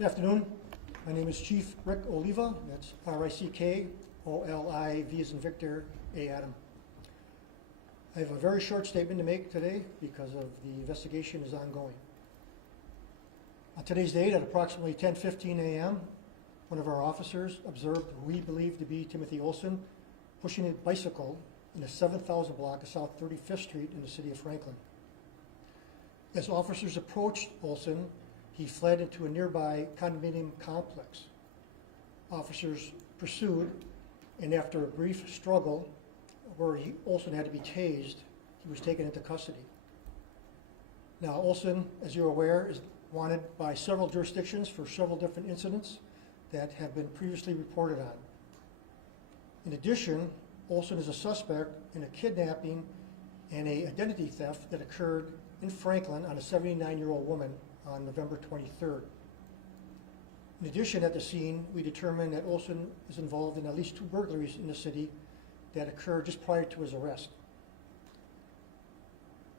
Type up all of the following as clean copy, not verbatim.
Good afternoon. My name is Chief Rick Oliva. That's R-I-C-K-O-L-I-V as in Victor, A. Adam. I have a very short statement to make today because of the investigation is ongoing. On today's date at approximately 10:15 a.m., one of our officers observed who we believe to be Timothy Olson pushing a bicycle in the 7,000 block of South 35th Street in the city of Franklin. As officers approached Olson, he fled into a nearby condominium complex. Officers pursued, and after a brief struggle where Olson had to be tased, he was taken into custody. Now, Olson, as you're aware, is wanted by several jurisdictions for several different incidents that have been previously reported on. In addition, Olson is a suspect in a kidnapping and an identity theft that occurred in Franklin on a 79-year-old woman on November 23rd. In addition, at the scene, we determined that Olson is involved in at least 2 burglaries in the city that occurred just prior to his arrest.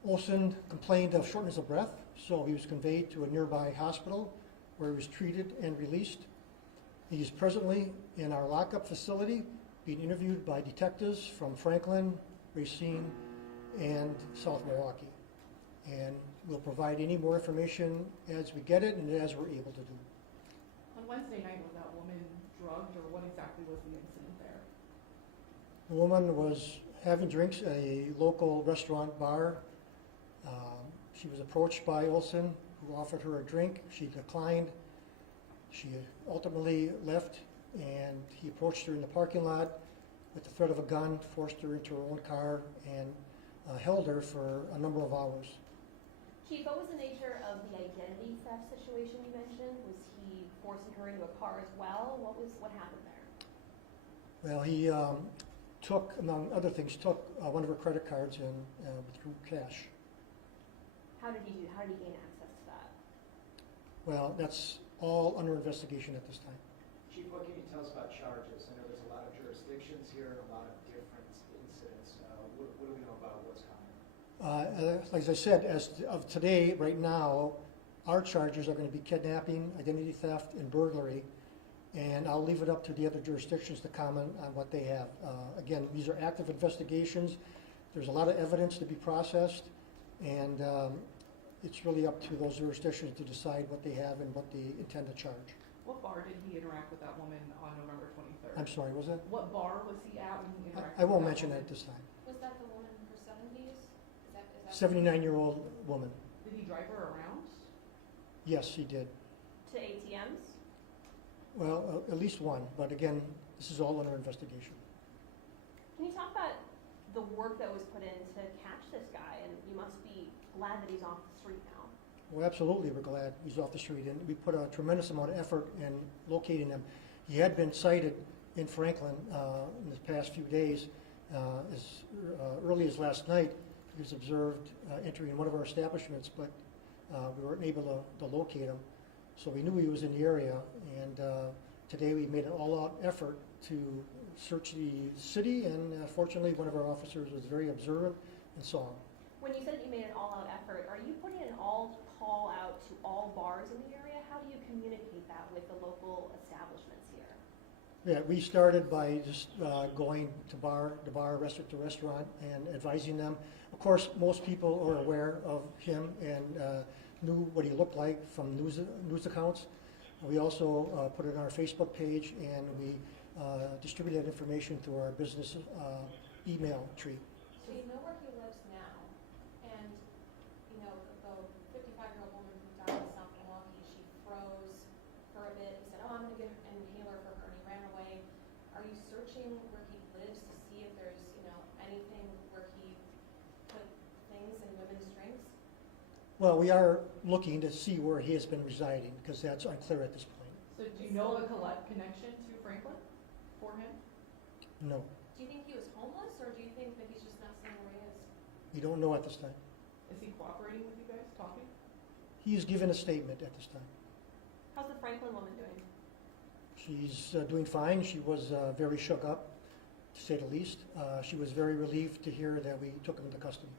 Olson complained of shortness of breath, so he was conveyed to a nearby hospital where he was treated and released. He is presently in our lockup facility being interviewed by detectives from Franklin, Racine, and South Milwaukee. And we'll provide any more information as we get it and as we're able to do. On Wednesday night, was that woman drugged, or what exactly was the incident there? The woman was having drinks at a local restaurant bar. She was approached by Olson, who offered her a drink. She declined. She ultimately left, and he approached her in the parking lot with the threat of a gun, forced her into her own car, and held her for a number of hours. Chief, what was the nature of the identity theft situation you mentioned? Was he forcing her into a car as well? What happened there? Well, he took, among other things, one of her credit cards and withdrew cash. How did he gain access to that? Well, that's all under investigation at this time. Chief, what can you tell us about charges? I know there's a lot of jurisdictions here and a lot of different incidents. What do we know about what's coming? As I said, as of today, right now, our charges are going to be kidnapping, identity theft, and burglary. And I'll leave it up to the other jurisdictions to comment on what they have. Again, these are active investigations. There's a lot of evidence to be processed, and it's really up to those jurisdictions to decide what they have and what they intend to charge. What bar did he interact with that woman on November 23rd? I'm sorry, was that? What bar was he at when he interacted I won't with mention that woman? at this time. Was that the woman in her 70s? Is that 79-year-old woman. Did he drive her around? Yes, he did. To ATMs? Well, at least one, but again, this is all under investigation. Can you talk about the work that was put in to catch this guy? And you must be glad that he's off the street now. Well, absolutely, we're glad he's off the street, and we put a tremendous amount of effort in locating him. He had been cited in Franklin in the past few days. As early as last night, he was observed entering one of our establishments, but we weren't able to locate him. So we knew he was in the area, and today we made an all-out effort to search the city, and fortunately one of our officers was very observant and saw him. When you said you made an all-out effort, are you putting an all-call out to all bars in the area? How do you communicate that with the local establishments here? Yeah, we started by just going to bar to bar, restaurant to restaurant, and advising them. Of course, most people are aware of him and knew what he looked like from news accounts. We also put it on our Facebook page, and we distributed that information through our business email tree. So you know where he lives now, and you know the 55-year-old woman who died in South Milwaukee, she froze for a bit. He said, "Oh, I'm going to get an inhaler for her," and he ran away. Are you searching where he lives to see if there's anything where he put things in women's drinks? Well, we are looking to see where he has been residing, because that's unclear at this point. So do you know of a connection to Franklin for him? No, Do you think he was homeless, or do you think that he's just not saying where he is? we don't know at this time. Is he cooperating with you guys, talking? He has given a statement at this time. How's the Franklin woman doing? She's doing fine. She was very shook up, to say the least. She was very relieved to hear that we took him into custody.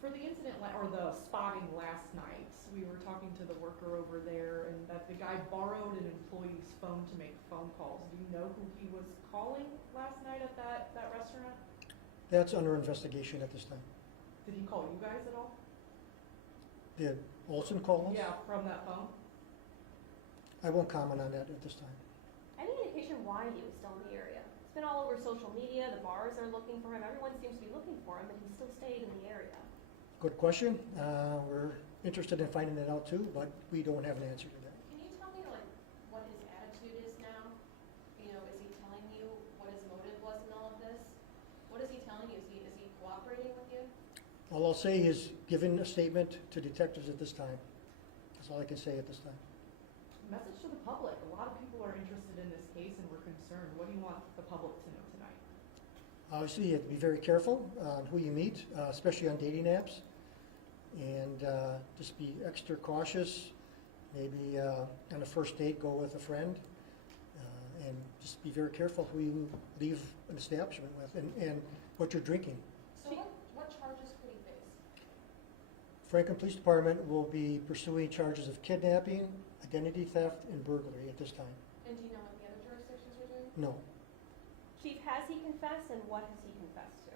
For the incident, or the spotting last night, we were talking to the worker over there, and that the guy borrowed an employee's phone to make phone calls. Do you know who he was calling last night at that restaurant? That's under investigation at this time. Did he call you guys at all? Did Olson call us? Yeah, from that phone? I won't comment on that at this time. Any indication why he was still in the area? It's been all over social media, the bars are looking for him, everyone seems to be looking for him, but he still stayed in the area. Good question. We're interested in finding that out too, but we don't have an answer to that. Can you tell me, like, what his attitude is now? You know, is he telling you what his motive was in all of this? What is he telling you? Is he cooperating with you? All I'll say is giving a statement to detectives at this time. That's all I can say at this time. Message to the public. A lot of people are interested in this case and we're concerned. What do you want the public to know tonight? Obviously, you have to be very careful on who you meet, especially on dating apps, and just be extra cautious. Maybe on a first date, go with a friend, and just be very careful who you leave an establishment with and what you're drinking. So what charges could he face? Franklin Police Department will be pursuing charges of kidnapping, identity theft, and burglary at this time. And do you know what the other jurisdictions are doing? No. Chief, has he confessed, and what has he confessed to?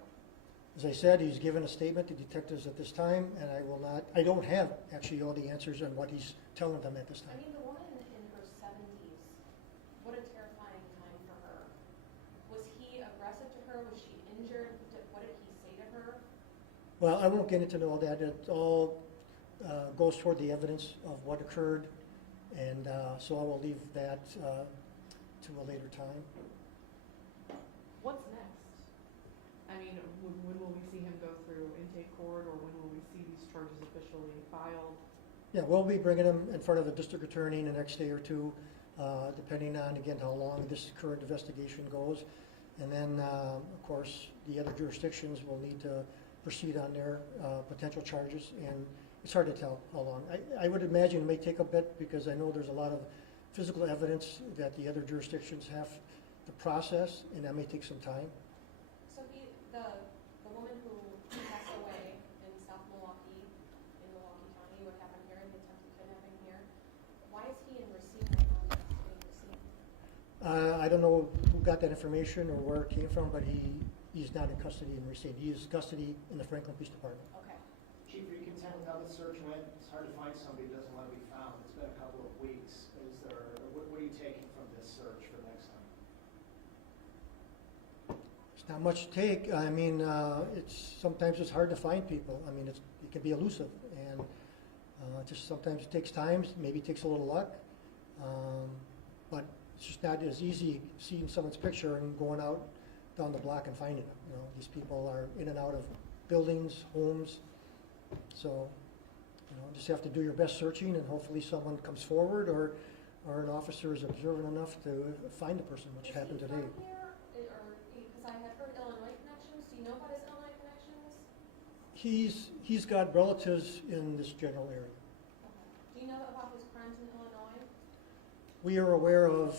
As I said, he's given a statement to detectives at this time, and I don't have actually all the answers on what he's telling them at this I time. mean, the woman in her 70s, what a terrifying time for her. Was he aggressive to her? Was she injured? What did he say to her? Well, I won't get into all that. It all goes toward the evidence of what occurred, and so I will leave that to a later time. What's next? I mean, when will we see him go through intake court, or when will we see these charges officially filed? Yeah, we'll be bringing him in front of the district attorney in the next day or two, depending on, again, how long this current investigation goes. And then, of course, the other jurisdictions will need to proceed on their potential charges, and it's hard to tell how long. I would imagine it may take a bit, because I know there's a lot of physical evidence that the other jurisdictions have to process, and that may take some time. So the woman who passed away in South Milwaukee, in Milwaukee County, what happened here, the attempted kidnapping here, why is he in Racine right now? I don't know who got that information or where it came from, but he's not in custody in Racine. He is custody in the Franklin Police Department. Okay. Chief, are you content with how the search went? It's hard to find somebody who doesn't want to be found. It's been a couple of weeks. What are you taking from this search for next time? It's not much to take. I mean, sometimes it's hard to find people. I mean, it can be elusive, and just sometimes it takes time. Maybe it takes a little luck, but it's just not as easy seeing someone's picture and going out down the block and finding them. You know, these people are in and out of buildings, homes, so just have to do your best searching, and hopefully someone comes forward, or an officer is observant enough to find the person, which happened today. Is he from here, or, because I had heard Illinois connections, do you know about his Illinois connections? He's got relatives in this general area. Okay. Do you know about his crimes in Illinois? We are aware of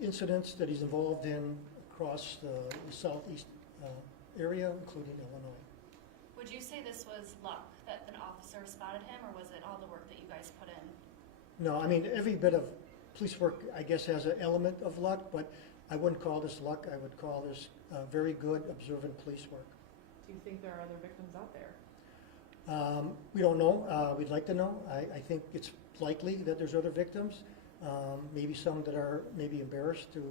incidents that he's involved in across the southeast area, including Illinois. Would you say this was luck that an officer spotted him, or was it all the work that you guys put in? No, I mean, every bit of police work, I guess, has an element of luck, but I wouldn't call this luck. I would call this very good, observant police work. Do you think there are other victims out there? We don't know. We'd like to know. I think it's likely that there's other victims, maybe some that are maybe embarrassed to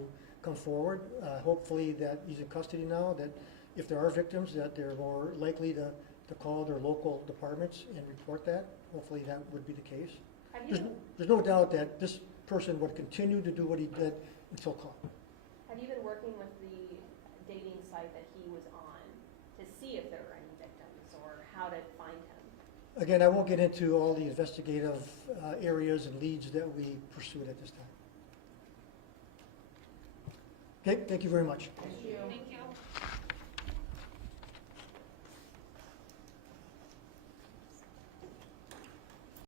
come forward. Hopefully that he's in custody now, that if there are victims, that they're more likely to call their local departments and report that. Hopefully that would be the case. There's no doubt that this person would continue to do what he did until caught. Have you been working with the dating site that he was on to see if there were any victims or how to find him? Again, I won't get into all the investigative areas and leads that we pursued at this time. Okay, thank you very much. Thank you. Thank you.